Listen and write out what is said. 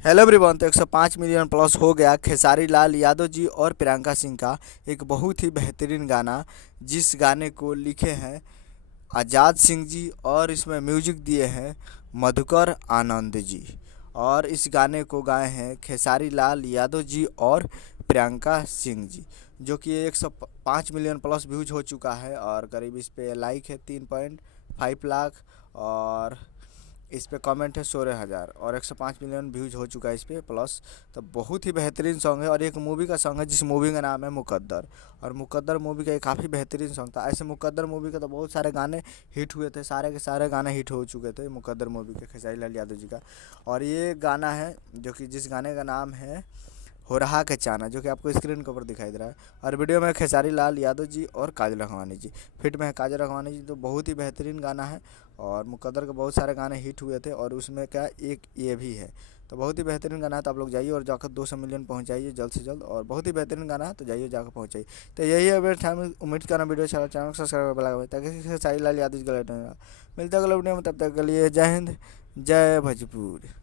Hello everyone. तो 105 million plus हो गया खेसारी लाल यादव जी और प्रियंका सिंह का एक बहुत ही बेहतरीन गाना, जिस गाने को लिखे हैं आज़ाद सिंह जी और इसमें म्यूजिक दिए हैं मधुकर आनंद जी। और इस गाने को गाए हैं खेसारी लाल यादव जी और प्रियंका सिंह जी, जो कि 105 मिलियन प्लस व्यूज हो चुका है और करीब इस पे लाइक है 3.5 लाख और इस पे कमेंट है 16,000 और 105 मिलियन व्यूज हो चुका है इस पे प्लस। तो बहुत ही बेहतरीन सॉन्ग है और एक मूवी का सॉन्ग है जिस मूवी का नाम है मुकद्दर। और मुकद्दर मूवी का एक काफ़ी बेहतरीन सॉन्ग था। ऐसे मुकद्दर मूवी के तो बहुत सारे गाने हिट हुए थे, सारे के सारे गाने हिट हो चुके थे मुकद्दर मूवी के, खेसारी लाल यादव जी का। और ये गाना है जो कि जिस गाने का नाम है हो रहा के चाना, जो कि आपको स्क्रीन के ऊपर दिखाई दे रहा है। और वीडियो में खेसारी लाल यादव जी और काजल अखवानी जी फिट में है। काजल अखवानी जी तो बहुत ही बेहतरीन गाना है और मुकद्दर के बहुत सारे गाने हिट हुए थे और उसमें क्या एक ये भी है। तो बहुत ही बेहतरीन गाना है। तो आप लोग जाइए और जाकर 200 मिलियन पहुंचाइए जल्द से जल्द। और बहुत ही बेहतरीन गाना है, तो जाइए जाकर पहुंचाइए। तो यही है अपडेट है। उम्मीद करना वीडियो अच्छा चैनल सब्सक्राइब कर लगा ताकि खेसारी लाल यादव जी का मिलता है अगले वीडियो में। तब तक के लिए जय हिंद, जय भोजपुर।